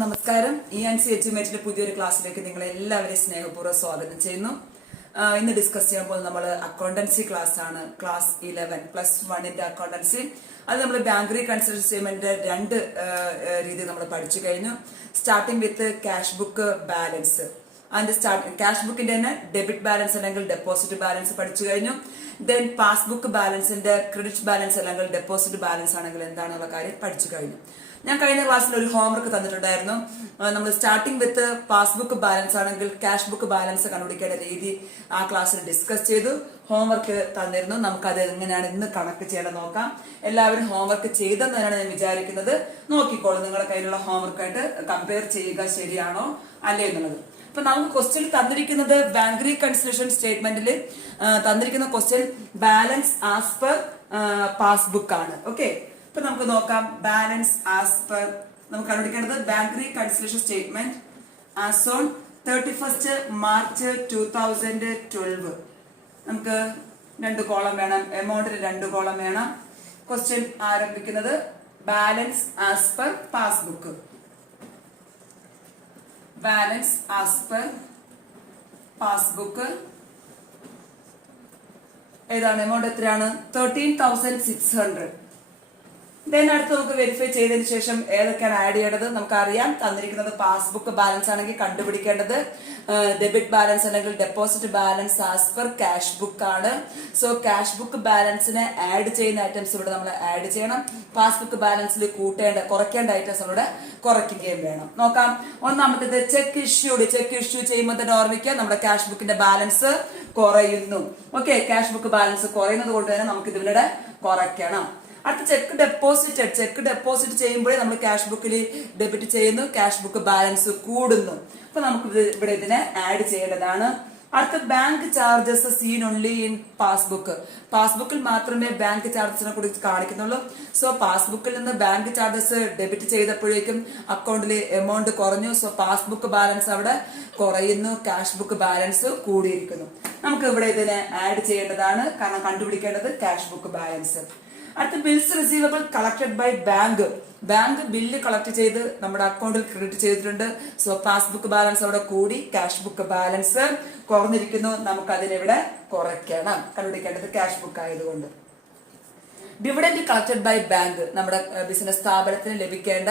എല്ലാവർക്കും നമസ്കാരം. ENC എജ്യുമേറ്റിന്റെ പുതിയൊരു ക്ലാസ്സിലേക്ക് നിങ്ങളെ എല്ലാവരെയും സ്നേഹപൂർവ്വം സ്വാഗതം ചെയ്യുന്നു. ഇന്ന് ഡിസ്കസ് ചെയ്യുമ്പോൾ നമ്മൾ അക്കൗണ്ടൻസി ക്ലാസ് ആണ്. Class 11 +1 accountancy. അത് നമ്മൾ ബാങ്ക് റീകൺസിഡർ സ്റ്റേറ്റ്മെന്റ് രണ്ട് രീതി നമ്മൾ പഠിച്ചു കഴിഞ്ഞു. Starting with cash book balance. അതിന്റെ ക്യാഷ് ബുക്കിന്റെ തന്നെ ഡെബിറ്റ് ബാലൻസ് അല്ലെങ്കിൽ ഡെപ്പോസിറ്റ് ബാലൻസ് പഠിച്ചു കഴിഞ്ഞു. ദെൻ പാസ്ബുക്ക് ബാലൻസിന്റെ ക്രെഡിറ്റ് ബാലൻസ് അല്ലെങ്കിൽ ഡെപ്പോസിറ്റ് ബാലൻസ് ആണെങ്കിൽ എന്താണെന്നുള്ള കാര്യം പഠിച്ചു കഴിഞ്ഞു. ഞാൻ കഴിഞ്ഞ ക്ലാസ്സിൽ ഒരു ഹോംവർക്ക് തന്നിട്ടുണ്ടായിരുന്നു. നമ്മൾ സ്റ്റാർട്ടിംഗ് വിത്ത് പാസ്ബുക്ക് ബാലൻസ് ആണെങ്കിൽ ക്യാഷ് ബുക്ക് ബാലൻസ് കണ്ടുപിടിക്കേണ്ട രീതി ആ ക്ലാസ്സിൽ ഡിസ്കസ് ചെയ്തു. ഹോംവർക്ക് തന്നിരുന്നു. നമുക്കത് എങ്ങനെയാണ് ഇന്ന് കണക്ക് ചെയ്യേണ്ടത് നോക്കാം. എല്ലാവരും ഹോംവർക്ക് ചെയ്തെന്നാണ് ഞാൻ വിചാരിക്കുന്നത്. നോക്കിക്കോളൂ, നിങ്ങളുടെ കയ്യിലുള്ള ഹോംവർക്കായിട്ട് കമ്പയർ ചെയ്യുക ശരിയാണോ അല്ലേ എന്നുള്ളത്. അപ്പൊ നമുക്ക് ക്വസ്റ്റ്യൻ തന്നിരിക്കുന്നത് ബാങ്ക് റീകൺസിലേഷൻ സ്റ്റേറ്റ്മെന്റിൽ തന്നിരിക്കുന്ന question balance as per passbook ആണ്. ഓക്കെ, ഇപ്പൊ നമുക്ക് നോക്കാം. ബാലൻസ് ആസ് പെർ നമുക്ക് കണ്ടുപിടിക്കേണ്ടത് bank reconciliation statement as on 31st March 2012. നമുക്ക് 2 കോളം വേണം, എമൗണ്ടിന് 2 കോളം വേണം. ക്വസ്റ്റ്യൻ ആരംഭിക്കുന്നത് balance as per passbook. Balance as per passbook ഏതാണ്? എമൗണ്ട് എത്രയാണ്? 13,600. ദെൻ അടുത്ത് നമുക്ക് വെരിഫൈ ചെയ്തതിനു ശേഷം ഏതൊക്കെയാണ് ആഡ് ചെയ്യേണ്ടത് നമുക്കറിയാം. തന്നിരിക്കുന്നത് പാസ്ബുക്ക് ബാലൻസ് ആണെങ്കിൽ കണ്ടുപിടിക്കേണ്ടത് ഡെബിറ്റ് ബാലൻസ് അല്ലെങ്കിൽ deposit balance as per cash book ആണ്. സോ ക്യാഷ് ബുക്ക് ബാലൻസിനെ ആഡ് ചെയ്യുന്ന ഐറ്റംസ് ഇവിടെ നമ്മൾ ആഡ് ചെയ്യണം. പാസ്ബുക്ക് ബാലൻസിൽ കുറയ്ക്കേണ്ട ഐറ്റംസ് ഇവിടെ കുറയ്ക്കുകയും വേണം. നോക്കാം. ഒന്നാമത്തേത് ചെക്ക് ഇഷ്യൂഡ്. ചെക്ക് ഇഷ്യൂ ചെയ്യുമ്പോൾ തന്നെ ഓർമ്മിക്കുക നമ്മുടെ ക്യാഷ് ബുക്കിന്റെ ബാലൻസ് കുറയുന്നു. ഓക്കെ, ക്യാഷ് ബുക്ക് ബാലൻസ് കുറയുന്നത് കൊണ്ട് തന്നെ നമുക്ക് ഇതിവിടെ കുറയ്ക്കണം. അടുത്ത ചെക്ക് ഡെപ്പോസിറ്റഡ്. ചെക്ക് ഡെപ്പോസിറ്റ് ചെയ്യുമ്പോഴേ നമ്മൾ ക്യാഷ് ബുക്കിൽ ഡെബിറ്റ് ചെയ്യുന്നു, ക്യാഷ് ബുക്ക് ബാലൻസ് കൂടുന്നു. അപ്പൊ നമുക്ക് ഇവിടെ ഇതിനെ ആഡ് ചെയ്യേണ്ടതാണ്. അടുത്ത bank charges seen only in passbook. പാസ്ബുക്കിൽ മാത്രമേ ബാങ്ക് ചാർജസിനെ കുറിച്ച് കാണിക്കുന്നുള്ളൂ. സോ പാസ്ബുക്കിൽ നിന്ന് ബാങ്ക് ചാർജസ് ഡെബിറ്റ് ചെയ്തപ്പോഴേക്കും അക്കൗണ്ടിൽ എമൗണ്ട് കുറഞ്ഞു. സോ പാസ്ബുക്ക് ബാലൻസ് അവിടെ കുറയുന്നു, ക്യാഷ് ബുക്ക് ബാലൻസ് കൂടിയിരിക്കുന്നു. നമുക്ക് ഇവിടെ ഇതിനെ ആഡ് ചെയ്യേണ്ടതാണ്, കാരണം കണ്ടുപിടിക്കേണ്ടത് ക്യാഷ് ബുക്ക് ബാലൻസ്. അടുത്ത bills receivable collected by bank. Bank bill collect ചെയ്ത് നമ്മുടെ അക്കൗണ്ടിൽ ക്രെഡിറ്റ് ചെയ്തിട്ടുണ്ട്. സോ പാസ്ബുക്ക് ബാലൻസ് അവിടെ കൂടി, ക്യാഷ് ബുക്ക് ബാലൻസ് കുറഞ്ഞിരിക്കുന്നു. നമുക്ക് അതിനിവിടെ കുറയ്ക്കണം, കണ്ടുപിടിക്കേണ്ടത് ക്യാഷ് ബുക്ക് ആയതുകൊണ്ട്. Dividend collected by bank. നമ്മുടെ ബിസിനസ് സ്ഥാപനത്തിന് ലഭിക്കേണ്ട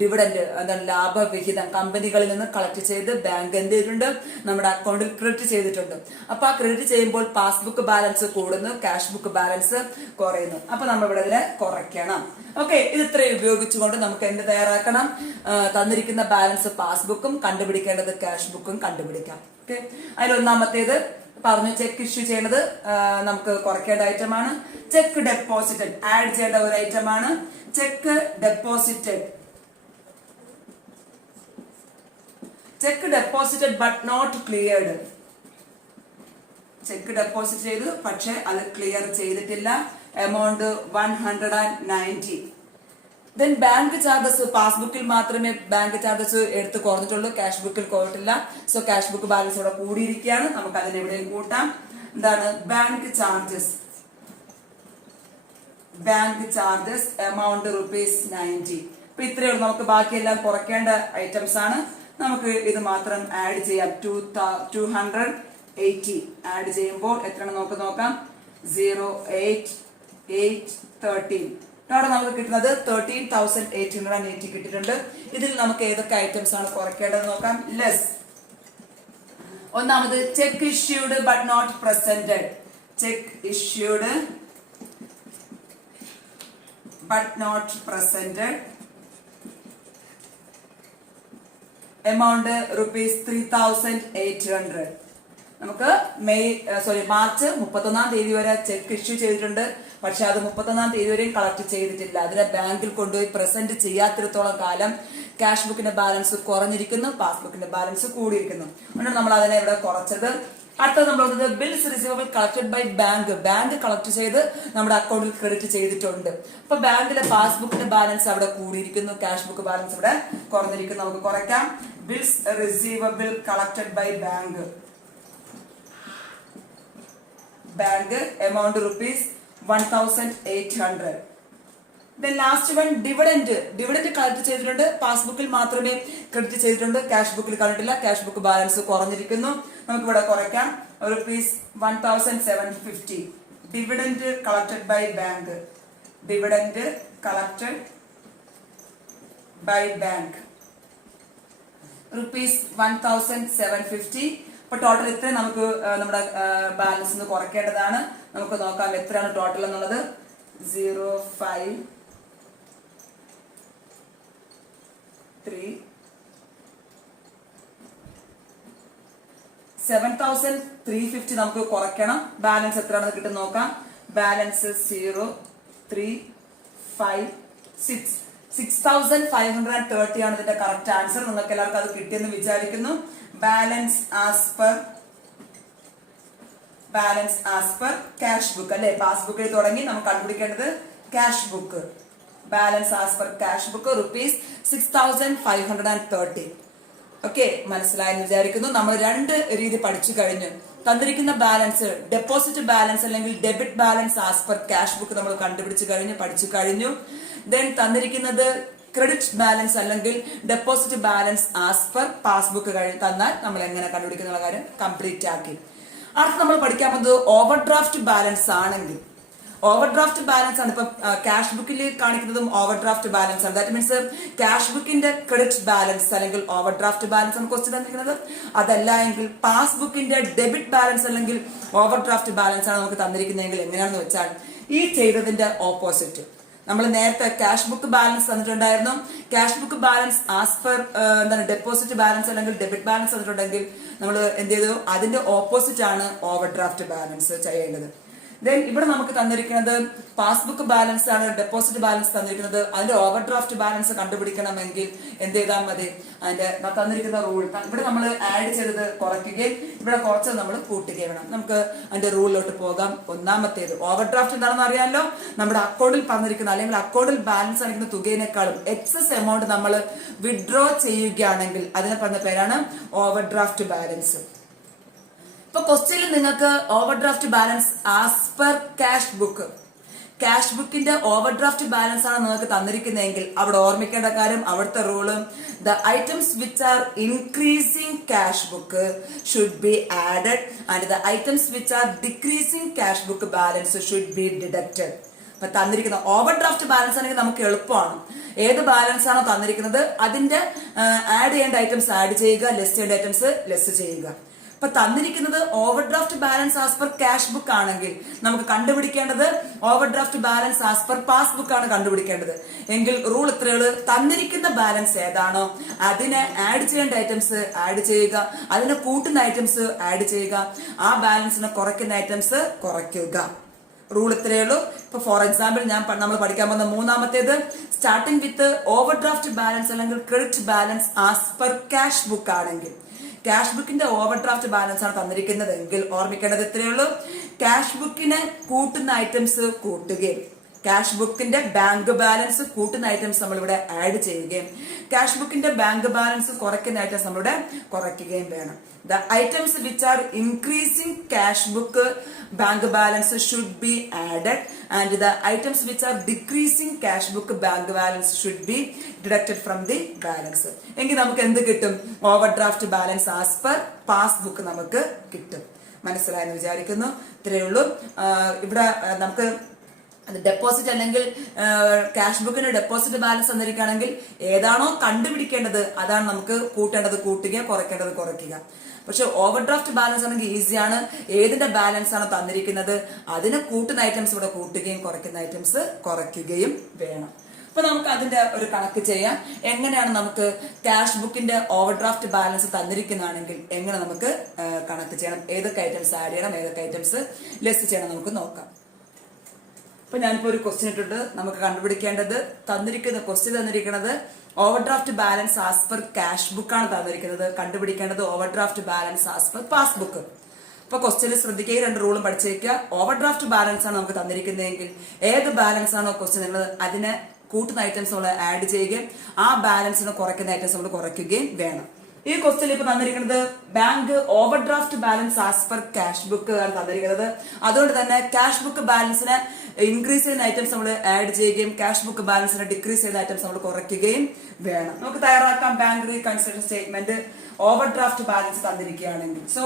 ഡിവിഡന്റ്, എന്താണ് ലാഭവിഹിതം, കമ്പനികളിൽ നിന്ന് കളക്ട് ചെയ്ത് ബാങ്ക് എന്ത് ചെയ്തിട്ടുണ്ട്? നമ്മുടെ അക്കൗണ്ടിൽ ക്രെഡിറ്റ് ചെയ്തിട്ടുണ്ട്. അപ്പൊ ആ ക്രെഡിറ്റ് ചെയ്യുമ്പോൾ പാസ്ബുക്ക് ബാലൻസ് കൂടുന്നു, ക്യാഷ് ബുക്ക് ബാലൻസ് കുറയുന്നു. അപ്പൊ നമ്മൾ ഇവിടെ ഇതിനെ കുറയ്ക്കണം. ഓക്കെ, ഇത് ഇത്രയും ഉപയോഗിച്ചുകൊണ്ട് നമുക്ക് എന്ത് തയ്യാറാക്കണം? തന്നിരിക്കുന്ന ബാലൻസ് പാസ്ബുക്കും കണ്ടുപിടിക്കേണ്ടത് ക്യാഷ് ബുക്കും കണ്ടുപിടിക്കാം. ഓക്കെ, അതിൽ ഒന്നാമത്തേത് പറഞ്ഞു, ചെക്ക് ഇഷ്യൂ ചെയ്യേണ്ടത് നമുക്ക് കുറയ്ക്കേണ്ട ഐറ്റമാണ്. ചെക്ക് ഡെപ്പോസിറ്റഡ് ആഡ് ചെയ്യേണ്ട ഒരു ഐറ്റമാണ്. Cheque deposited. Cheque deposited but not cleared. Cheque deposit ചെയ്തു, പക്ഷെ അത് ക്ലിയർ ചെയ്തിട്ടില്ല. എമൗണ്ട് 190. Then bank charges. പാസ്ബുക്കിൽ മാത്രമേ ബാങ്ക് ചാർജസ് എടുത്ത് കുറഞ്ഞിട്ടുള്ളൂ, ക്യാഷ് ബുക്കിൽ കുറഞ്ഞിട്ടില്ല. സോ ക്യാഷ് ബുക്ക് ബാലൻസ് ഇവിടെ കൂടിയിരിക്കുകയാണ്. നമുക്ക് അതിനെ എവിടെയും കൂട്ടാം. എന്താണ്? Bank charges. Bank charges amount ₹90. അപ്പൊ ഇത്രയേ ഉള്ളൂ. നമുക്ക് ബാക്കിയെല്ലാം കുറയ്ക്കേണ്ട ഐറ്റംസ് ആണ്. നമുക്ക് ഇത് മാത്രം ആഡ് ചെയ്യാം. 280 ആഡ് ചെയ്യുമ്പോൾ എത്രയാണ് നമുക്ക് നോക്കാം. 08813. ഇവിടെ നമുക്ക് കിട്ടുന്നത് 13,880 കിട്ടിയിട്ടുണ്ട്. ഇതിൽ നമുക്ക് ഏതൊക്കെ ഐറ്റംസ് ആണ് കുറയ്ക്കേണ്ടത് നോക്കാം. ലെസ്. ഒന്നാമത് cheque issued but not presented. Cheque issued but not presented. Amount ₹3,800. നമുക്ക് മാർച്ച് 31 വരെ ചെക്ക് ഇഷ്യൂ ചെയ്തിട്ടുണ്ട്. പക്ഷെ അത് 31 വരെയും കളക്ട് ചെയ്തിട്ടില്ല. അതിനെ ബാങ്കിൽ കൊണ്ടുപോയി പ്രസന്റ് ചെയ്യാത്തിടത്തോളം കാലം ക്യാഷ് ബുക്കിന്റെ ബാലൻസ് കുറഞ്ഞിരിക്കുന്നു, പാസ്ബുക്കിന്റെ ബാലൻസ് കൂടിയിരിക്കുന്നു. അതുകൊണ്ട് നമ്മൾ അതിനെ ഇവിടെ കുറച്ചത്. അടുത്തത് നമ്മൾ വന്നത് bills receivable collected by bank. Bank collect ചെയ്ത് നമ്മുടെ അക്കൗണ്ടിൽ ക്രെഡിറ്റ് ചെയ്തിട്ടുണ്ട്. അപ്പൊ ബാങ്കിലെ പാസ്ബുക്കിന്റെ ബാലൻസ് അവിടെ കൂടിയിരിക്കുന്നു, ക്യാഷ് ബുക്ക് ബാലൻസ് ഇവിടെ കുറഞ്ഞിരിക്കുന്നു. നമുക്ക് കുറയ്ക്കാം. Bills receivable collected by bank. Bank amount ₹1,800. Then last one dividend collect ചെയ്തിട്ടുണ്ട്, പാസ്ബുക്കിൽ മാത്രമേ ക്രെഡിറ്റ് ചെയ്തിട്ടുണ്ട്, ക്യാഷ് ബുക്കിൽ കണ്ടിട്ടില്ല. ക്യാഷ് ബുക്ക് ബാലൻസ് കുറഞ്ഞിരിക്കുന്നു. നമുക്ക് ഇവിടെ കുറയ്ക്കാം. ₹1750 dividend collected by bank, dividend collected by bank ₹1750. അപ്പൊ ടോട്ടൽ ഇത്രയും നമുക്ക് നമ്മുടെ ബാലൻസ് കുറയ്ക്കേണ്ടതാണ്. നമുക്ക് നോക്കാം എത്രയാണ് ടോട്ടൽ എന്നുള്ളത്. 7,350 നമുക്ക് കുറയ്ക്കണം. ബാലൻസ് എത്രയാണെന്ന് കിട്ടും നോക്കാം. ബാലൻസ് 0,356 6,530 ആണ് ഇതിന്റെ കറക്റ്റ് ആൻസർ. നിങ്ങൾക്ക് എല്ലാവർക്കും അത് കിട്ടിയെന്ന് വിചാരിക്കുന്നു. Balance as per cash book അല്ലെ, പാസ്ബുക്കിൽ തുടങ്ങി നമുക്ക് കണ്ടുപിടിക്കേണ്ടത് cash book. Balance as per cash book ₹6,530. Okay, മനസ്സിലായെന്ന് വിചാരിക്കുന്നു. നമ്മൾ രണ്ട് രീതി പഠിച്ചു കഴിഞ്ഞു. തന്നിരിക്കുന്ന ബാലൻസ് ഡെപ്പോസിറ്റ് ബാലൻസ് അല്ലെങ്കിൽ debit balance as per cash book നമ്മൾ പഠിച്ചു കഴിഞ്ഞു. ദെൻ തന്നിരിക്കുന്നത് ക്രെഡിറ്റ് ബാലൻസ് അല്ലെങ്കിൽ deposit balance as per passbook തന്നാൽ നമ്മൾ എങ്ങനെ കണ്ടുപിടിക്കുന്ന കാര്യം കംപ്ലീറ്റ് ആക്കി. അടുത്ത് നമ്മൾ പഠിക്കാൻ പോകുന്നത് ഓവർ ഡ്രാഫ്റ്റ് ബാലൻസ് ആണെങ്കിൽ, ഓവർ ഡ്രാഫ്റ്റ് ബാലൻസ് ആണ്. ഇപ്പൊ ക്യാഷ് ബുക്കിൽ കാണിക്കുന്നതും ഓവർ ഡ്രാഫ്റ്റ് ബാലൻസ് ആണ്. ദാറ്റ് മീൻസ് ക്യാഷ് ബുക്കിന്റെ ക്രെഡിറ്റ് ബാലൻസ് അല്ലെങ്കിൽ ഓവർ ഡ്രാഫ്റ്റ് ബാലൻസ് ആണ് ക്വസ്റ്റ്യൻ തന്നിരിക്കുന്നത്. അതല്ല എങ്കിൽ പാസ്ബുക്കിന്റെ ഡെബിറ്റ് ബാലൻസ് അല്ലെങ്കിൽ ഓവർ ഡ്രാഫ്റ്റ് ബാലൻസ് ആണ് നമുക്ക് തന്നിരിക്കുന്നതെങ്കിൽ എങ്ങനെയാണെന്ന് വെച്ചാൽ ഈ ചെയ്തതിന്റെ ഓപ്പോസിറ്റ്. നമ്മൾ നേരത്തെ ക്യാഷ് ബുക്ക് ബാലൻസ് തന്നിട്ടുണ്ടായിരുന്നു. Cash book balance as per deposit balance അല്ലെങ്കിൽ ഡെബിറ്റ് ബാലൻസ് തന്നിട്ടുണ്ടെങ്കിൽ നമ്മൾ എന്ത് ചെയ്തു, അതിന്റെ ഓപ്പോസിറ്റ് ആണ് ഓവർ ഡ്രാഫ്റ്റ് ബാലൻസ് ചെയ്യേണ്ടത്. ദെൻ ഇവിടെ നമുക്ക് തന്നിരിക്കുന്നത് പാസ്ബുക്ക് ബാലൻസ് ആണ്, ഡെപ്പോസിറ്റ് ബാലൻസ് തന്നിരിക്കുന്നത്. അതിന്റെ ഓവർ ഡ്രാഫ്റ്റ് ബാലൻസ് കണ്ടുപിടിക്കണമെങ്കിൽ എന്ത് ചെയ്താൽ മതി, അതിന്റെ തന്നിരിക്കുന്ന റൂൾ ഇവിടെ നമ്മൾ ആഡ് ചെയ്തത് കുറയ്ക്കുകയും ഇവിടെ കുറച്ചത് നമ്മൾ കൂട്ടുകയും വേണം. നമുക്ക് അതിന്റെ റൂളിലോട്ട് പോകാം. ഒന്നാമത്തേത് ഓവർ ഡ്രാഫ്റ്റ് എന്താണെന്ന് അറിയാമല്ലോ. നമ്മുടെ അക്കൗണ്ടിൽ പറഞ്ഞിരിക്കുന്ന അല്ലെങ്കിൽ അക്കൗണ്ടിൽ ബാലൻസ് ആയിരിക്കുന്ന തുകയിനേക്കാളും എക്സസ് എമൗണ്ട് നമ്മൾ വിഡ്രോ ചെയ്യുകയാണെങ്കിൽ അതിനെ പറഞ്ഞ പേരാണ് ഓവർ ഡ്രാഫ്റ്റ് ബാലൻസ്. ഇപ്പൊ ക്വസ്റ്റ്യനിൽ നിങ്ങൾക്ക് over draft balance as per cash ബുക്കിന്റെ ഓവർ ഡ്രാഫ്റ്റ് ബാലൻസ് ആണ് നിങ്ങൾക്ക് തന്നിരിക്കുന്നതെങ്കിൽ അവിടെ ഓർമ്മിക്കേണ്ട കാര്യം, അവിടുത്തെ rule the items which are increasing cash book should be added and the items which are decreasing cash book balance should be deducted. അപ്പൊ തന്നിരിക്കുന്ന over draft balance ആണെങ്കിൽ നമുക്ക് എളുപ്പമാണ്. ഏത് ബാലൻസ് ആണോ തന്നിരിക്കുന്നത് അതിന്റെ ആഡ് ചെയ്യേണ്ട ഐറ്റംസ് ആഡ് ചെയ്യുക, ലെസ് ചെയ്യേണ്ട ഐറ്റംസ് ലെസ് ചെയ്യുക. ഇപ്പൊ തന്നിരിക്കുന്നത് over draft balance as per cash book ആണെങ്കിൽ നമുക്ക് കണ്ടുപിടിക്കേണ്ടത് over draft balance as per passbook ആണ് കണ്ടുപിടിക്കേണ്ടത്. എങ്കിൽ റൂൾ ഇത്രയുള്ളൂ, തന്നിരിക്കുന്ന ബാലൻസ് ഏതാണോ അതിനെ ആഡ് ചെയ്യേണ്ട ഐറ്റംസ് ആഡ് ചെയ്യുക, അതിനെ കൂട്ടുന്ന ഐറ്റംസ് ആഡ് ചെയ്യുക, ആ ബാലൻസിനെ കുറയ്ക്കുന്ന ഐറ്റംസ് കുറയ്ക്കുക. റൂൾ ഇത്രയേ ഉള്ളൂ. ഇപ്പൊ ഫോർ എക്സാമ്പിൾ നമ്മൾ പഠിക്കാൻ പോകുന്ന മൂന്നാമത്തേത് starting with overdraft balance അല്ലെങ്കിൽ credit balance as per cash book ആണെങ്കിൽ, ക്യാഷ് ബുക്കിന്റെ ഓവർ ഡ്രാഫ്റ്റ് ബാലൻസ് ആണ് തന്നിരിക്കുന്നതെങ്കിൽ ഓർമ്മിക്കേണ്ടത് ഇത്രയേ ഉള്ളൂ, ക്യാഷ് ബുക്കിനെ കൂട്ടുന്ന ഐറ്റംസ് കൂട്ടുകയും ക്യാഷ് ബുക്കിന്റെ ബാങ്ക് ബാലൻസ് കൂട്ടുന്ന ഐറ്റംസ് നമ്മളിവിടെ ആഡ് ചെയ്യുകയും ക്യാഷ് ബുക്കിന്റെ ബാങ്ക് ബാലൻസ് കുറയ്ക്കുന്ന ഐറ്റംസ് നമ്മളിവിടെ കുറയ്ക്കുകയും വേണം. The items which are increasing cash book bank balance should be added and the items which are decreasing cash book bank balance should be deducted from the balance. എങ്കിൽ നമുക്ക് എന്ത് കിട്ടും? Over draft balance as per passbook നമുക്ക് കിട്ടും. മനസ്സിലായെന്ന് വിചാരിക്കുന്നു. ഇത്രയേ ഉള്ളൂ. ഇവിടെ നമുക്ക് ഡെപ്പോസിറ്റ് അല്ലെങ്കിൽ ക്യാഷ് ബുക്കിന് ഡെപ്പോസിറ്റ് ബാലൻസ് തന്നിരിക്കുകയാണെങ്കിൽ ഏതാണോ കണ്ടുപിടിക്കേണ്ടത് അതാണ് നമുക്ക് കൂട്ടേണ്ടത് കൂട്ടുക, കുറയ്ക്കേണ്ടത് കുറയ്ക്കുക. പക്ഷെ ഓവർ ഡ്രാഫ്റ്റ് ബാലൻസ് ആണെങ്കിൽ ഈസിയാണ്. ഏതിന്റെ ബാലൻസ് ആണ് തന്നിരിക്കുന്നത് അതിന് കൂട്ടുന്ന ഐറ്റംസ് ഇവിടെ കൂട്ടുകയും കുറയ്ക്കുന്ന ഐറ്റംസ് കുറയ്ക്കുകയും വേണം. അപ്പൊ നമുക്ക് അതിന്റെ ഒരു കണക്ക് ചെയ്യാം. എങ്ങനെയാണ് നമുക്ക് ക്യാഷ് ബുക്കിന്റെ ഓവർ ഡ്രാഫ്റ്റ് ബാലൻസ് തന്നിരിക്കുന്നതാണെങ്കിൽ എങ്ങനെ നമുക്ക് കണക്ക് ചെയ്യണം, ഏതൊക്കെ ഐറ്റംസ് ആഡ് ചെയ്യണം, ഏതൊക്കെ ഐറ്റംസ് ലെസ് ചെയ്യണം നമുക്ക് നോക്കാം. അപ്പൊ ഞാനിപ്പോ ഒരു ക്വസ്റ്റ്യൻ ഇട്ടിട്ട് നമുക്ക് കണ്ടുപിടിക്കേണ്ടത് ക്വസ്റ്റ്യൻ തന്നിരിക്കുന്നത് over draft balance as per cash book ആണ് തന്നിരിക്കുന്നത്. കണ്ടുപിടിക്കേണ്ടത് over draft balance as per passbook. അപ്പൊ ക്വസ്റ്റ്യനിൽ ശ്രദ്ധിക്കുക, രണ്ട് റൂളും പഠിച്ചേക്കുക. ഓവർ ഡ്രാഫ്റ്റ് ബാലൻസ് ആണ് നമുക്ക് തന്നിരിക്കുന്നതെങ്കിൽ ഏത് ബാലൻസ് ആണോ ക്വസ്റ്റ്യൻ ഉള്ളത് അതിനെ കൂട്ടുന്ന ഐറ്റംസ് നമ്മൾ ആഡ് ചെയ്യുകയും ആ ബാലൻസിനെ കുറയ്ക്കുന്ന ഐറ്റംസ് നമ്മൾ കുറയ്ക്കുകയും വേണം. ഈ ക്വസ്റ്റ്യൻ ഇപ്പൊ തന്നിരിക്കുന്നത് bank overdraft balance as per cash book ആണ് തന്നിരിക്കുന്നത്. അതുകൊണ്ട് തന്നെ ക്യാഷ് ബുക്ക് ബാലൻസിനെ ഇൻക്രീസ് ചെയ്യുന്ന ഐറ്റംസ് നമ്മൾ ആഡ് ചെയ്യുകയും ക്യാഷ് ബുക്ക് ബാലൻസിനെ ഡിക്രീസ് ചെയ്യുന്ന ഐറ്റംസ് നമ്മൾ കുറയ്ക്കുകയും വേണം. നമുക്ക് തയ്യാറാക്കാം bank reconsider statement. Overdraft balance തന്നിരിക്കുകയാണെങ്കിൽ so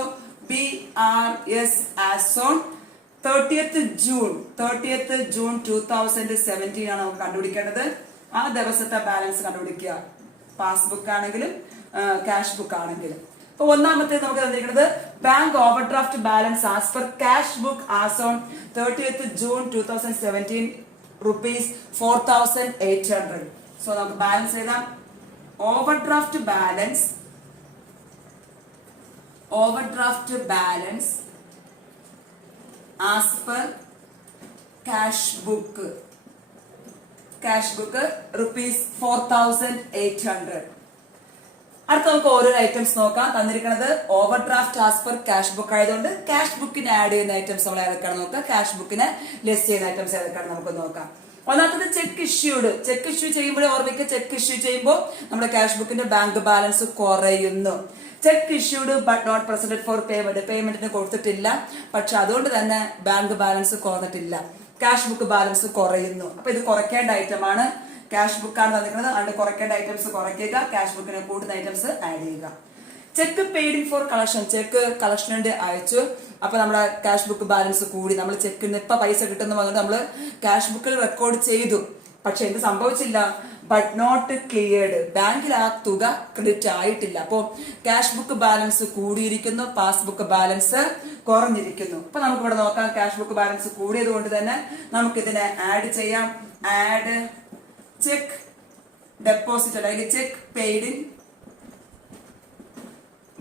BRS as on 30th June 2017 ആണ് നമുക്ക് കണ്ടുപിടിക്കേണ്ടത്. ആ ദിവസത്തെ ബാലൻസ് കണ്ടുപിടിക്കുക, പാസ്ബുക്ക് ആണെങ്കിലും ക്യാഷ് ബുക്ക് ആണെങ്കിലും. അപ്പൊ ഒന്നാമത്തെ നമുക്ക് തന്നിരിക്കുന്നത് bank overdraft balance as per cash book as on 30th June 2017 rupees 4,800. So നമുക്ക് ബാലൻസ് എഴുതാം. Over draft balance as per cash book rupees 4,800. അടുത്ത നമുക്ക് ഓരോ ഐറ്റംസ് നോക്കാം. തന്നിരിക്കുന്നത് over draft as per cash book ആയതുകൊണ്ട് ക്യാഷ് ബുക്കിന് add ചെയ്യുന്ന ഐറ്റംസ് നമ്മൾ ഏതൊക്കെയാണ് നോക്കാം, ക്യാഷ് ബുക്കിന് ലെസ് ചെയ്യുന്ന ഐറ്റംസ് ഏതൊക്കെയാണ് നമുക്ക് നോക്കാം. ഒന്നാമത്തത് ചെക്ക് ഇഷ്യൂ ചെയ്യുമ്പോൾ ഓർമ്മിക്കുക, ചെക്ക് ഇഷ്യൂ ചെയ്യുമ്പോൾ നമ്മുടെ ക്യാഷ് ബുക്കിന്റെ ബാങ്ക് ബാലൻസ് കുറയുന്നു. Cheque issued but not presented for പേയ്മെന്റിന് കൊടുത്തിട്ടില്ല, പക്ഷെ അതുകൊണ്ട് തന്നെ ബാങ്ക് ബാലൻസ് കുറഞ്ഞിട്ടില്ല, ക്യാഷ് ബുക്ക് ബാലൻസ് കുറയുന്നു. അപ്പൊ ഇത് കുറയ്ക്കേണ്ട ഐറ്റമാണ്. ക്യാഷ് ബുക്ക് ആണ് തന്നിരിക്കുന്നത്, അതുകൊണ്ട് കുറയ്ക്കേണ്ട ഐറ്റംസ് കുറയ്ക്കുക, ക്യാഷ് ബുക്കിന് കൂടുന്ന ഐറ്റംസ് ആഡ് ചെയ്യുക. Cheque paid for collection, cheque കളക്ഷനുണ്ട് അയച്ചു, അപ്പൊ നമ്മുടെ ക്യാഷ് ബുക്ക് ബാലൻസ് കൂടി. നമ്മൾ ചെക്കിന് ഇപ്പൊ പൈസ കിട്ടുന്ന പറഞ്ഞിട്ട് നമ്മൾ ക്യാഷ് ബുക്കിൽ റെക്കോർഡ് ചെയ്തു, പക്ഷെ എന്ത് സംഭവിച്ചില്ല, ബട്ട് നോട്ട് ക്ലിയർഡ്, ബാങ്കിൽ ആ തുക ക്രെഡിറ്റ് ആയിട്ടില്ല. അപ്പോ ക്യാഷ് ബുക്ക് ബാലൻസ് കൂടിയിരിക്കുന്നു, പാസ്ബുക്ക് ബാലൻസ് കുറഞ്ഞിരിക്കുന്നു. അപ്പൊ നമുക്ക് ഇവിടെ നോക്കാം, ക്യാഷ് ബുക്ക് ബാലൻസ് കൂടിയത് കൊണ്ട് തന്നെ നമുക്ക് ഇതിനെ ആഡ് ചെയ്യാം. ആഡ് ചെക്ക് ഡെപ്പോസിറ്റ് അല്ലെങ്കിൽ check paid in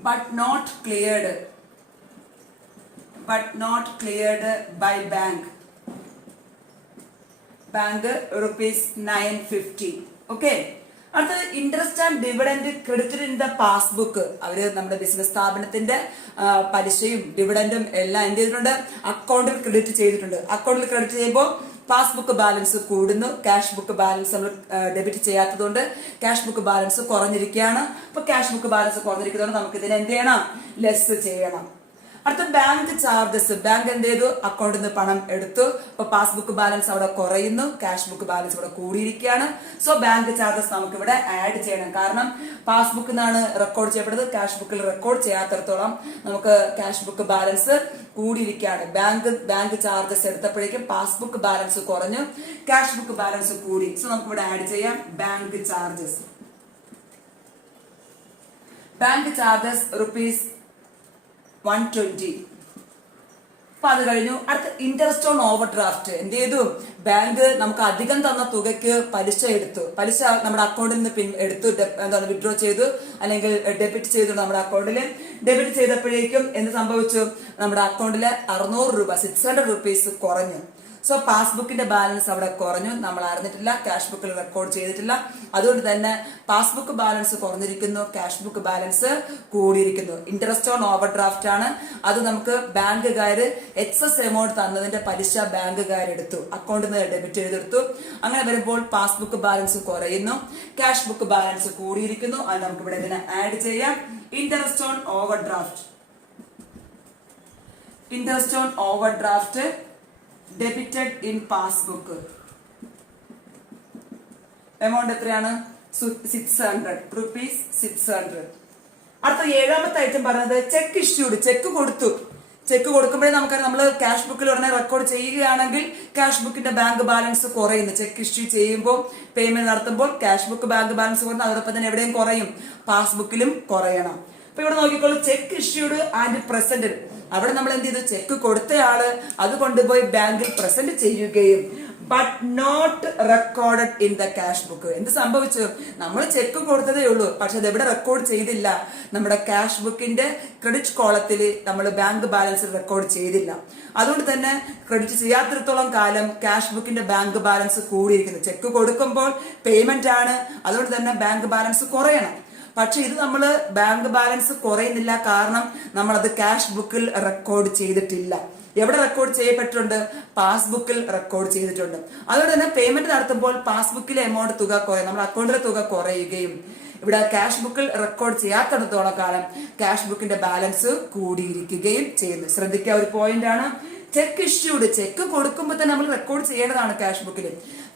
but not cleared by bank rupees 950. okay, അടുത്തത് interest and dividend credited in the passbook. അവര് നമ്മുടെ ബിസിനസ് സ്ഥാപനത്തിന്റെ പലിശയും ഡിവിഡന്റും എല്ലാം എന്ത് ചെയ്തിട്ടുണ്ട്, അക്കൗണ്ടിൽ ക്രെഡിറ്റ് ചെയ്തിട്ടുണ്ട്. അക്കൗണ്ടിൽ ക്രെഡിറ്റ് ചെയ്യുമ്പോൾ പാസ്ബുക്ക് ബാലൻസ് കൂടുന്നു, ക്യാഷ് ബുക്ക് ബാലൻസ് നമ്മൾ ഡെബിറ്റ് ചെയ്യാത്തതുകൊണ്ട് ക്യാഷ് ബുക്ക് ബാലൻസ് കുറഞ്ഞിരിക്കുകയാണ്. അപ്പൊ ക്യാഷ് ബുക്ക് ബാലൻസ് കുറഞ്ഞിരിക്കുന്നതുകൊണ്ട് നമുക്ക് ഇതിനെ എന്ത് ചെയ്യണം, ലെസ് ചെയ്യണം. അടുത്ത ബാങ്ക് ചാർജസ്. ബാങ്ക് എന്ത് ചെയ്തു, അക്കൗണ്ടിൽ നിന്ന് പണം എടുത്തു, അപ്പൊ പാസ്ബുക്ക് ബാലൻസ് അവിടെ കുറയുന്നു, ക്യാഷ് ബുക്ക് ബാലൻസ് ഇവിടെ കൂടിയിരിക്കുകയാണ്. സോ ബാങ്ക് ചാർജസ് നമുക്ക് ഇവിടെ ആഡ് ചെയ്യണം. കാരണം പാസ്ബുക്കിൽ നിന്നാണ് റെക്കോർഡ് ചെയ്യപ്പെടുന്നത്, ക്യാഷ് ബുക്കിൽ റെക്കോർഡ് ചെയ്യാത്തടത്തോളം നമുക്ക് ക്യാഷ് ബുക്ക് ബാലൻസ് കൂടിയിരിക്കുകയാണ്. ബാങ്ക് ചാർജസ് എടുത്തപ്പോഴേക്കും പാസ്ബുക്ക് ബാലൻസ് കുറഞ്ഞു, ക്യാഷ് ബുക്ക് ബാലൻസ് കൂടി. സോ നമുക്ക് ഇവിടെ ആഡ് ചെയ്യാം bank charges. Bank charges rupees 120. അപ്പൊ അത് കഴിഞ്ഞു. അടുത്ത ഇൻട്രസ്റ്റ് ഓൺ ഓവർ ഡ്രാഫ്റ്റ്. എന്ത് ചെയ്തു, ബാങ്ക് നമുക്ക് അധികം തന്ന തുകയ്ക്ക് പലിശ എടുത്തു, പലിശ നമ്മുടെ അക്കൗണ്ടിൽ നിന്ന് എടുത്തു, എന്താണ് വിഡ്രോ ചെയ്തു അല്ലെങ്കിൽ ഡെബിറ്റ് ചെയ്തു. നമ്മുടെ അക്കൗണ്ടിൽ ഡെബിറ്റ് ചെയ്തപ്പോഴേക്കും എന്ത് സംഭവിച്ചു, നമ്മുടെ അക്കൗണ്ടിൽ 600 രൂപ 600 rupees കുറഞ്ഞു. സോ പാസ്ബുക്കിന്റെ ബാലൻസ് അവിടെ കുറഞ്ഞു, നമ്മൾ അറിഞ്ഞിട്ടില്ല, ക്യാഷ് ബുക്കിൽ റെക്കോർഡ് ചെയ്തിട്ടില്ല. അതുകൊണ്ട് തന്നെ പാസ്ബുക്ക് ബാലൻസ് കുറഞ്ഞിരിക്കുന്നു, ക്യാഷ് ബുക്ക് ബാലൻസ് കൂടിയിരിക്കുന്നു. ഇൻട്രസ്റ്റ് ഓൺ ഓവർ ഡ്രാഫ്റ്റ് ആണ്. അത് നമുക്ക് ബാങ്കുകാര് എക്സസ് എമൗണ്ട് തന്നതിന്റെ പലിശ ബാങ്കുകാരെടുത്തു, അക്കൗണ്ടിൽ നിന്ന് ഡെബിറ്റ് ചെയ്തെടുത്തു. അങ്ങനെ വരുമ്പോൾ പാസ്ബുക്ക് ബാലൻസ് കുറയുന്നു, ക്യാഷ് ബുക്ക് ബാലൻസ് കൂടിയിരിക്കുന്നു. അത് നമുക്ക് ഇവിടെ ഇതിനെ ആഡ് ചെയ്യാം. Interest on over draft debited in passbook. Amount എത്രയാണ്, 600 rupees 600. അടുത്ത ഏഴാമത്തെ ഐറ്റം പറഞ്ഞത് ചെക്ക് ഇഷ്യൂഡ്. ചെക്ക് കൊടുക്കുമ്പോഴേ നമുക്കറിയാം, നമ്മൾ ക്യാഷ് ബുക്കിൽ ഉടനെ റെക്കോർഡ് ചെയ്യുകയാണെങ്കിൽ ക്യാഷ് ബുക്കിന്റെ ബാങ്ക് ബാലൻസ് കുറയുന്നു. ചെക്ക് ഇഷ്യൂ ചെയ്യുമ്പോൾ പേയ്മെന്റ് നടത്തുമ്പോൾ ക്യാഷ് ബുക്ക് ബാങ്ക് ബാലൻസ് കുറഞ്ഞു, അതോടൊപ്പം തന്നെ എവിടെയും കുറയും, പാസ്ബുക്കിലും കുറയണം. അപ്പൊ ഇവിടെ നോക്കിക്കോളൂ, ചെക്ക് ഇഷ്യൂഡ് ആൻഡ് പ്രസന്റ്. അവിടെ നമ്മൾ എന്ത് ചെയ്തു, ചെക്ക് കൊടുത്തയാള് അത് കൊണ്ടുപോയി ബാങ്കിൽ പ്രസന്റ് ചെയ്യുകയും but not recorded in the cash book. എന്ത് സംഭവിച്ചു, നമ്മൾ ചെക്ക് കൊടുത്തതേ ഉള്ളൂ, പക്ഷെ അത് എവിടെ റെക്കോർഡ് ചെയ്തില്ല, നമ്മുടെ ക്യാഷ് ബുക്കിന്റെ ക്രെഡിറ്റ് കോളത്തിൽ നമ്മൾ ബാങ്ക് ബാലൻസ് റെക്കോർഡ് ചെയ്തില്ല. അതുകൊണ്ട് തന്നെ ക്രെഡിറ്റ് ചെയ്യാത്തിടത്തോളം കാലം ക്യാഷ് ബുക്കിന്റെ ബാങ്ക് ബാലൻസ് കൂടിയിരിക്കുന്നു. ചെക്ക് കൊടുക്കുമ്പോൾ പേയ്മെന്റ് ആണ്, അതുകൊണ്ട് തന്നെ ബാങ്ക് ബാലൻസ് കുറയണം. പക്ഷെ ഇത് നമ്മൾ ബാങ്ക് ബാലൻസ് കുറയുന്നില്ല, കാരണം നമ്മൾ അത് ക്യാഷ് ബുക്കിൽ റെക്കോർഡ് ചെയ്തിട്ടില്ല. എവിടെ റെക്കോർഡ് ചെയ്യപ്പെട്ടിട്ടുണ്ട്, പാസ്ബുക്കിൽ റെക്കോർഡ് ചെയ്തിട്ടുണ്ട്. അതുകൊണ്ട് തന്നെ പേയ്മെന്റ് നടത്തുമ്പോൾ പാസ്ബുക്കിലെ എമൗണ്ട് തുക കുറയും, നമ്മുടെ അക്കൗണ്ടിലെ തുക കുറയുകയും ഇവിടെ ക്യാഷ് ബുക്കിൽ റെക്കോർഡ് ചെയ്യാത്തിടത്തോളം കാലം ക്യാഷ് ബുക്കിന്റെ ബാലൻസ് കൂടിയിരിക്കുകയും ചെയ്യുന്നു. ശ്രദ്ധിക്കുക, ഒരു പോയിന്റ് ആണ്. ചെക്ക് ഇഷ്യൂഡ്, ചെക്ക് കൊടുക്കുമ്പോൾ തന്നെ നമ്മൾ റെക്കോർഡ് ചെയ്യേണ്ടതാണ് ക്യാഷ് ബുക്കിൽ.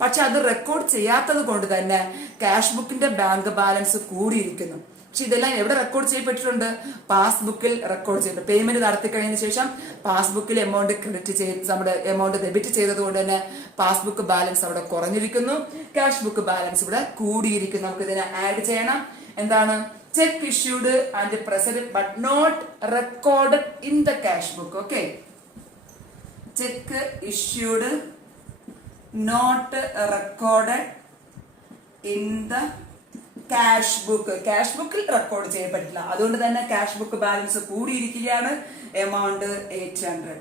പക്ഷെ അത് റെക്കോർഡ് ചെയ്യാത്തത് കൊണ്ട് തന്നെ ക്യാഷ് ബുക്കിന്റെ ബാങ്ക് ബാലൻസ് കൂടിയിരിക്കുന്നു. പക്ഷെ ഇതെല്ലാം എവിടെ റെക്കോർഡ് ചെയ്യപ്പെട്ടിട്ടുണ്ട്? പാസ്ബുക്കിൽ റെക്കോർഡ് ചെയ്തിട്ടുണ്ട്. പേയ്മെന്റ് നടത്തി കഴിഞ്ഞതിന് ശേഷം പാസ്ബുക്കിൽ എമൗണ്ട് ക്രെഡിറ്റ് ചെയ്ത് നമ്മുടെ എമൗണ്ട് ഡെബിറ്റ് ചെയ്തത് കൊണ്ട് തന്നെ പാസ്ബുക്ക് ബാലൻസ് അവിടെ കുറഞ്ഞിരിക്കുന്നു, ക്യാഷ് ബുക്ക് ബാലൻസ് ഇവിടെ കൂടിയിരിക്കുന്നു. നമുക്ക് ഇതിനെ ആഡ് ചെയ്യണം. എന്താണ്? Cheque issued and present but not record in the cash book. Okay, cheque issued not record in the cash book. Cash ബുക്കിൽ റെക്കോർഡ് ചെയ്യപ്പെട്ടില്ല, അതുകൊണ്ട് തന്നെ ക്യാഷ് ബുക്ക് ബാലൻസ് കൂടിയിരിക്കുകയാണ്. എമൗണ്ട് 800.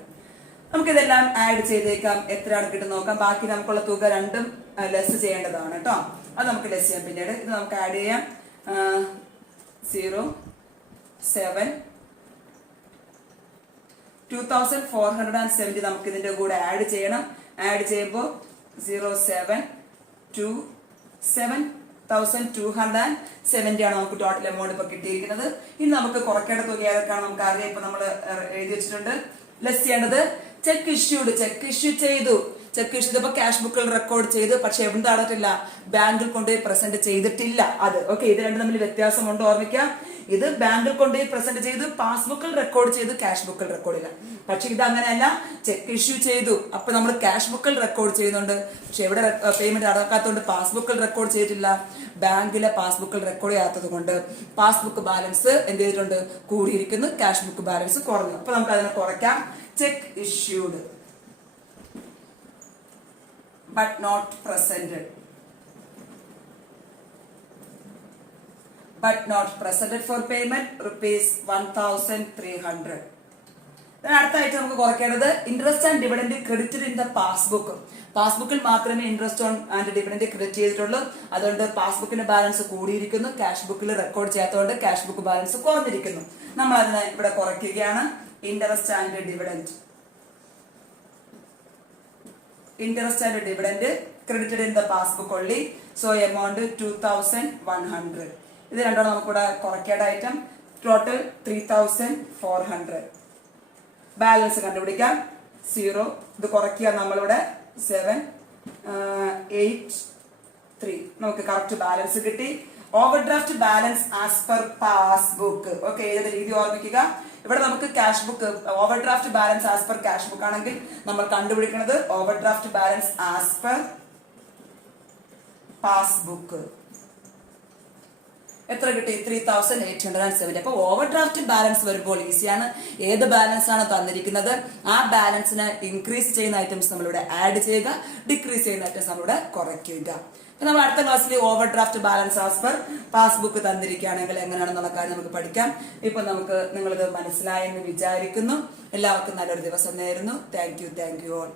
നമുക്കിതെല്ലാം ആഡ് ചെയ്തേക്കാം. എത്രയാണ് കിട്ടുന്ന നോക്കാം. ബാക്കി നമുക്കുള്ള തുക രണ്ടും ലെസ് ചെയ്യേണ്ടതാണ് കേട്ടോ. അത് നമുക്ക് ലെസ് ചെയ്യാം പിന്നീട്. ഇത് നമുക്ക് ആഡ് ചെയ്യാം. 07 2470 നമുക്ക് ഇതിന്റെ കൂടെ ആഡ് ചെയ്യണം. ആഡ് ചെയ്യുമ്പോൾ 072770 ആണ് നമുക്ക് ടോട്ടൽ എമൗണ്ട് ഇപ്പൊ കിട്ടിയിരിക്കുന്നത്. ഇനി നമുക്ക് കുറയ്ക്കേണ്ട തുക ഏതൊക്കെയാണ് നമുക്ക് അറിയാം. ഇപ്പൊ നമ്മൾ എഴുതി വെച്ചിട്ടുണ്ട്. ലെസ് ചെയ്യേണ്ടത് ചെക്ക് ഇഷ്യൂഡ്, ചെക്ക് ഇഷ്യൂ ചെയ്തു. ചെക്ക് ഇഷ്യൂ ചെയ്തപ്പോൾ ക്യാഷ് ബുക്കിൽ റെക്കോർഡ് ചെയ്തു, പക്ഷെ എവിടെ നടത്തില്ല, ബാങ്കിൽ കൊണ്ടുപോയി പ്രസന്റ് ചെയ്തിട്ടില്ല. അത് ഓക്കെ, ഇത് രണ്ടും തമ്മിൽ വ്യത്യാസമുണ്ട്, ഓർമ്മിക്കാം. ഇത് ബാങ്കിൽ കൊണ്ടുപോയി പ്രസന്റ് ചെയ്തു, പാസ്ബുക്കിൽ റെക്കോർഡ് ചെയ്തു, ക്യാഷ് ബുക്കിൽ റെക്കോർഡ് ഇല്ല. പക്ഷെ ഇത് അങ്ങനെയല്ല, ചെക്ക് ഇഷ്യൂ ചെയ്തു, അപ്പൊ നമ്മൾ ക്യാഷ് ബുക്കിൽ റെക്കോർഡ് ചെയ്യുന്നുണ്ട്, പക്ഷെ എവിടെ പേയ്മെന്റ് നടക്കാത്തതുകൊണ്ട് പാസ്ബുക്കിൽ റെക്കോർഡ് ചെയ്തിട്ടില്ല. ബാങ്കിലെ പാസ്ബുക്കിൽ റെക്കോർഡ് ചെയ്യാത്തത് കൊണ്ട് പാസ്ബുക്ക് ബാലൻസ് എന്ത് ചെയ്തിട്ടുണ്ട്? കൂടിയിരിക്കുന്നു, ക്യാഷ് ബുക്ക് ബാലൻസ് കുറഞ്ഞു. അപ്പൊ നമുക്ക് അതിനെ കുറയ്ക്കാം. Cheque issued but not presented, for payment ₹1,300. അടുത്തായിട്ട് നമുക്ക് കുറയ്ക്കേണ്ടത് interest and dividend credited in the passbook. പാസ്ബുക്കിൽ മാത്രമേ ഇൻട്രസ്റ്റ് ആൻഡ് ഡിവിഡന്റ് ക്രെഡിറ്റ് ചെയ്തിട്ടുള്ളൂ, അതുകൊണ്ട് പാസ്ബുക്കിന്റെ ബാലൻസ് കൂടിയിരിക്കുന്നു, ക്യാഷ് ബുക്കിൽ റെക്കോർഡ് ചെയ്യാത്തതുകൊണ്ട് ക്യാഷ് ബുക്ക് ബാലൻസ് കുറഞ്ഞിരിക്കുന്നു. നമ്മൾ അതിനെ ഇവിടെ കുറയ്ക്കുകയാണ്. Interest and dividend credited in the passbook only, so amount 2,100. ഇത് രണ്ടാണ് നമുക്കിവിടെ കുറയ്ക്കേണ്ട ഐറ്റം. ടോട്ടൽ 3,400. ബാലൻസ് കണ്ടുപിടിക്കാം. 0 ഇത് കുറയ്ക്കുക. നമ്മളിവിടെ 783 നമുക്ക് കറക്റ്റ് ബാലൻസ് കിട്ടി. Overdraft balance as per passbook. Okay, ഏത് രീതി ഓർമ്മിക്കുക. ഇവിടെ നമുക്ക് cash book overdraft balance as per cash book ആണെങ്കിൽ നമ്മൾ കണ്ടുപിടിക്കുന്നത് overdraft balance as per passbook. എത്ര കിട്ടി? 3,870. അപ്പൊ ഓവർഡ്രാഫ്റ്റ് ബാലൻസ് വരുമ്പോൾ ഈസിയാണ്. ഏത് ബാലൻസ് ആണ് തന്നിരിക്കുന്നത് ആ ബാലൻസിന് ഇൻക്രീസ് ചെയ്യുന്ന ഐറ്റംസ് നമ്മളിവിടെ ആഡ് ചെയ്യുക, ഡിക്രീസ് ചെയ്യുന്ന ഐറ്റംസ് നമ്മളിവിടെ കുറയ്ക്കുക. നമ്മൾ അടുത്ത ക്ലാസ്സിൽ overdraft balance as per passbook തന്നിരിക്കുകയാണെങ്കിൽ എങ്ങനെയാണെന്നുള്ള കാര്യം നമുക്ക് പഠിക്കാം. ഇപ്പൊ നിങ്ങളിത് മനസ്സിലായെന്ന് വിചാരിക്കുന്നു. എല്ലാവർക്കും നല്ലൊരു ദിവസം നേരുന്നു. Thank you all.